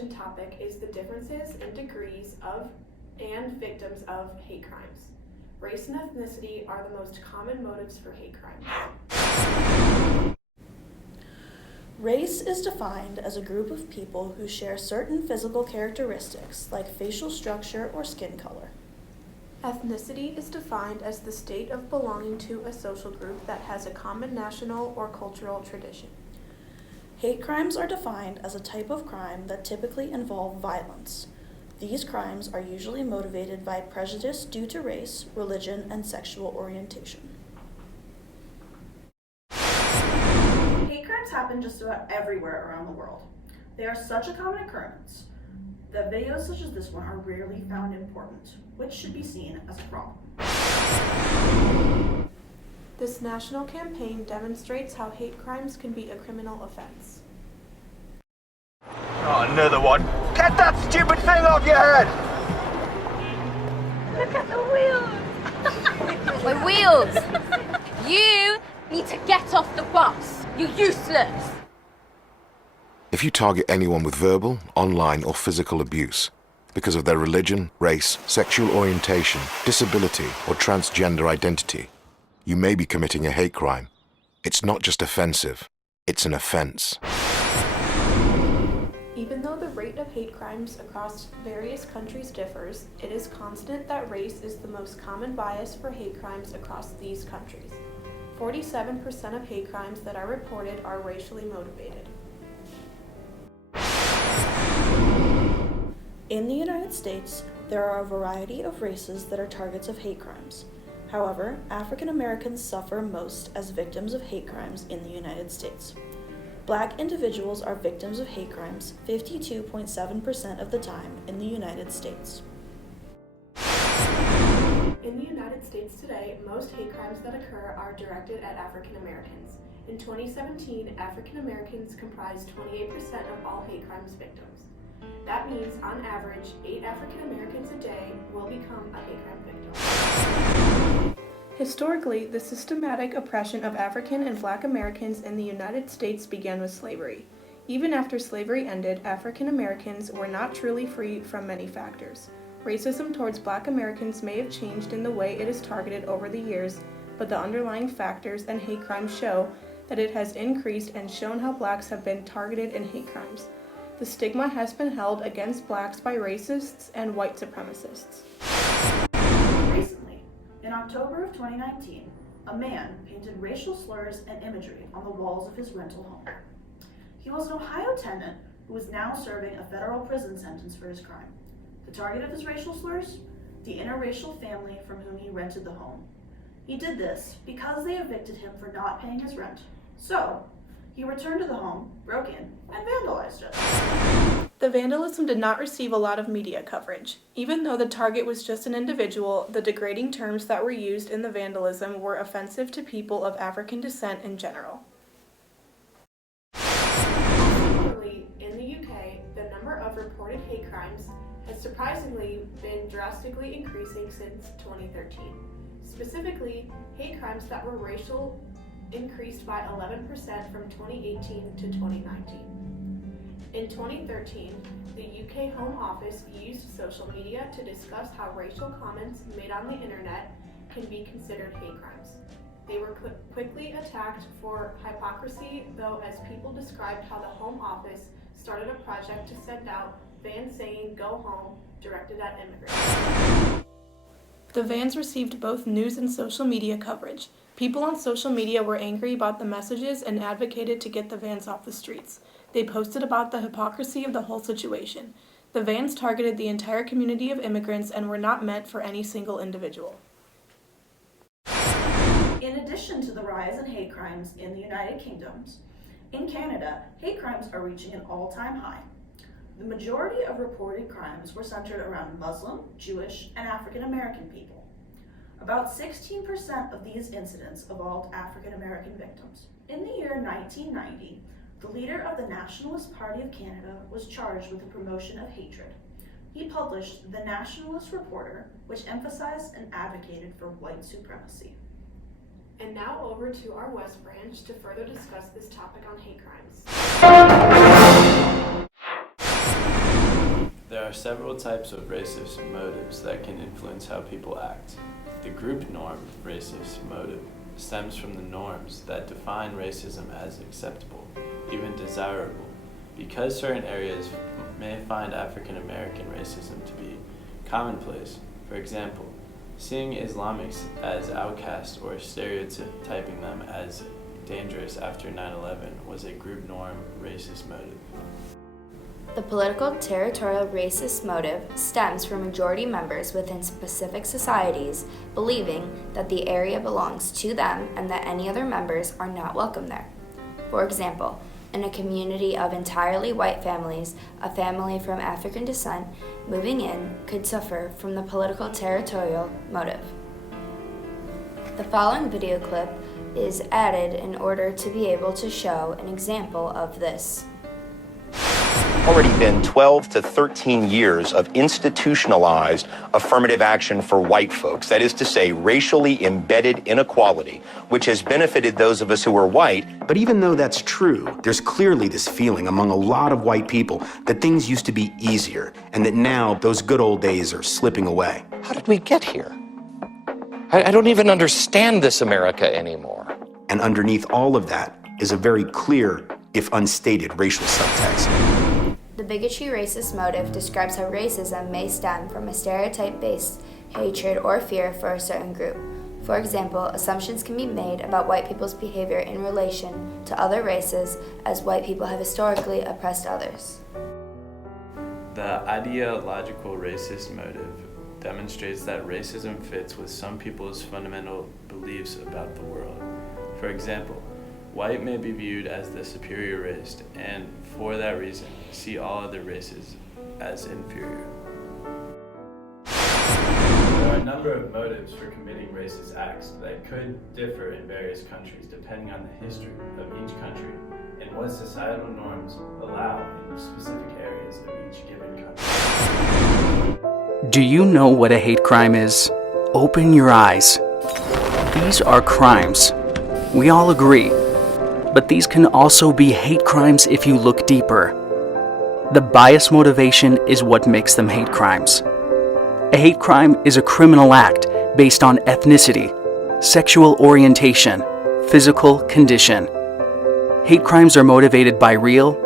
discussion topic is the differences in degrees of and victims of hate crimes. Race and ethnicity are the most common motives for hate crimes. Race is defined as a group of people who share certain physical characteristics like facial structure or skin color. Ethnicity is defined as the state of belonging to a social group that has a common national or cultural tradition. Hate crimes are defined as a type of crime that typically involve violence. These crimes are usually motivated by prejudice due to race, religion, and sexual orientation. Hate crimes happen just about everywhere around the world. They are such a common occurrence that videos such as this one are rarely found important, which should be seen as a problem. This national campaign demonstrates how hate crimes can be a criminal offense. Oh, another one. Get that stupid thing off your head! Look at the wheels! My wheels! You need to get off the bus. You're useless. If you target anyone with verbal, online, or physical abuse because of their religion, race, sexual orientation, disability, or transgender identity, you may be committing a hate crime. It's not just offensive, it's an offense. Even though the rate of hate crimes across various countries differs, it is constant that race is the most common bias for hate crimes across these countries. 47% of hate crimes that are reported are racially motivated. In the United States, there are a variety of races that are targets of hate crimes. However, African Americans suffer most as victims of hate crimes in the United States. Black individuals are victims of hate crimes 52.7% of the time in the United States. In the United States today, most hate crimes that occur are directed at African Americans. In 2017, African Americans comprised 28% of all hate crimes victims. That means, on average, 8 African Americans a day will become a hate crime victim. Historically, the systematic oppression of African and Black Americans in the United States began with slavery. Even after slavery ended, African Americans were not truly free from many factors. Racism towards Black Americans may have changed in the way it is targeted over the years, but the underlying factors and hate crimes show that it has increased and shown how Blacks have been targeted in hate crimes. The stigma has been held against Blacks by racists and white supremacists. Recently, in October of 2019, a man painted racial slurs and imagery on the walls of his rental home. He was an Ohio tenant who is now serving a federal prison sentence for his crime. The target of his racial slurs? The interracial family from whom he rented the home. He did this because they evicted him for not paying his rent. So, he returned to the home, broke in, and vandalized it. The vandalism did not receive a lot of media coverage. Even though the target was just an individual, the degrading terms that were used in the vandalism were offensive to people of African descent in general. Similarly, in the UK, the number of reported hate crimes has surprisingly been drastically increasing since 2013. Specifically, hate crimes that were racial increased by 11% from 2018 to 2019. In 2013, the UK Home Office used social media to discuss how racial comments made on the internet can be considered hate crimes. They were quickly attacked for hypocrisy, though, as people described how the Home Office started a project to send out vans saying "Go home" directed at immigrants. The vans received both news and social media coverage. People on social media were angry about the messages and advocated to get the vans off the streets. They posted about the hypocrisy of the whole situation. The vans targeted the entire community of immigrants and were not meant for any single individual. In addition to the rise in hate crimes in the United Kingdom, in Canada, hate crimes are reaching an all-time high. The majority of reported crimes were centered around Muslim, Jewish, and African American people. About 16% of these incidents involved African American victims. In the year 1990, the leader of the Nationalist Party of Canada was charged with the promotion of hatred. He published The Nationalist Reporter, which emphasized and advocated for white supremacy. And now over to our West Branch to further discuss this topic on hate crimes. There are several types of racist motives that can influence how people act. The group norm racist motive stems from the norms that define racism as acceptable, even desirable, because certain areas may find African American racism to be commonplace. For example, seeing Islamics as outcasts or stereotyping them as dangerous after 9/11 was a group norm racist motive. The political territorial racist motive stems from majority members within specific societies believing that the area belongs to them and that any other members are not welcome there. For example, in a community of entirely white families, a family from African descent moving in could suffer from the political territorial motive. The following video clip is added in order to be able to show an example of this. Already been 12 to 13 years of institutionalized affirmative action for white folks. That is to say, racially embedded inequality, which has benefited those of us who are white. But even though that's true, there's clearly this feeling among a lot of white people that things used to be easier and that now those good old days are slipping away. How did we get here? I don't even understand this America anymore. And underneath all of that is a very clear, if unstated, racial subtext. The bigotry racist motive describes how racism may stem from a stereotype-based hatred or fear for a certain group. For example, assumptions can be made about white people's behavior in relation to other races, as white people have historically oppressed others. The ideological racist motive demonstrates that racism fits with some people's fundamental beliefs about the world. For example, white may be viewed as the superior race, and for that reason, see all other races as inferior. There are a number of motives for committing racist acts that could differ in various countries depending on the history of each country and what societal norms allow in specific areas of each given country. Do you know what a hate crime is? Open your eyes. These are crimes. We all agree. But these can also be hate crimes if you look deeper. The bias motivation is what makes them hate crimes. A hate crime is a criminal act based on ethnicity, sexual orientation, physical condition. Hate crimes are motivated by real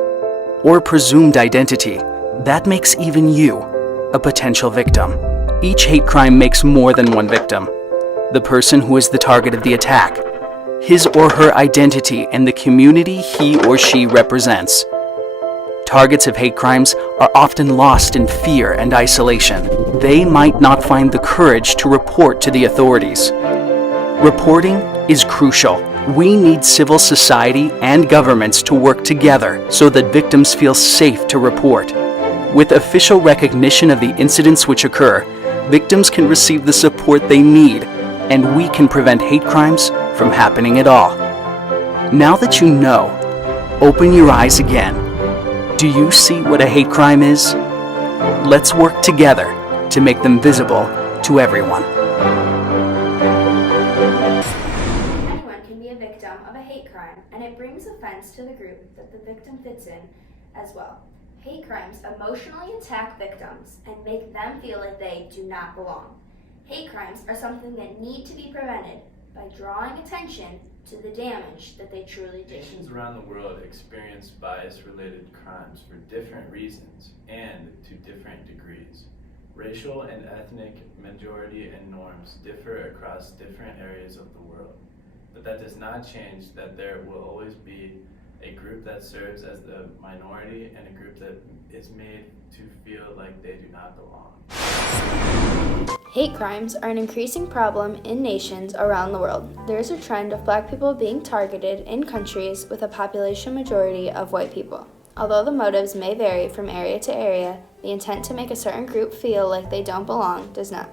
or presumed identity. That makes even you a potential victim. Each hate crime makes more than one victim. The person who is the target of the attack, his or her identity, and the community he or she represents. Targets of hate crimes are often lost in fear and isolation. They might not find the courage to report to the authorities. Reporting is crucial. We need civil society and governments to work together so that victims feel safe to report. With official recognition of the incidents which occur, victims can receive the support they need, and we can prevent hate crimes from happening at all. Now that you know, open your eyes again. Do you see what a hate crime is? Let's work together to make them visible to everyone. Anyone can be a victim of a hate crime, and it brings offense to the group that the victim fits in as well. Hate crimes emotionally attack victims and make them feel like they do not belong. Hate crimes are something that need to be prevented by drawing attention to the damage that they truly do. Nations around the world experience bias-related crimes for different reasons and to different degrees. Racial and ethnic majority and norms differ across different areas of the world, but that does not change that there will always be a group that serves as the minority and a group that is made to feel like they do not belong. Hate crimes are an increasing problem in nations around the world. There is a trend of Black people being targeted in countries with a population majority of white people. Although the motives may vary from area to area, the intent to make a certain group feel like they don't belong does not.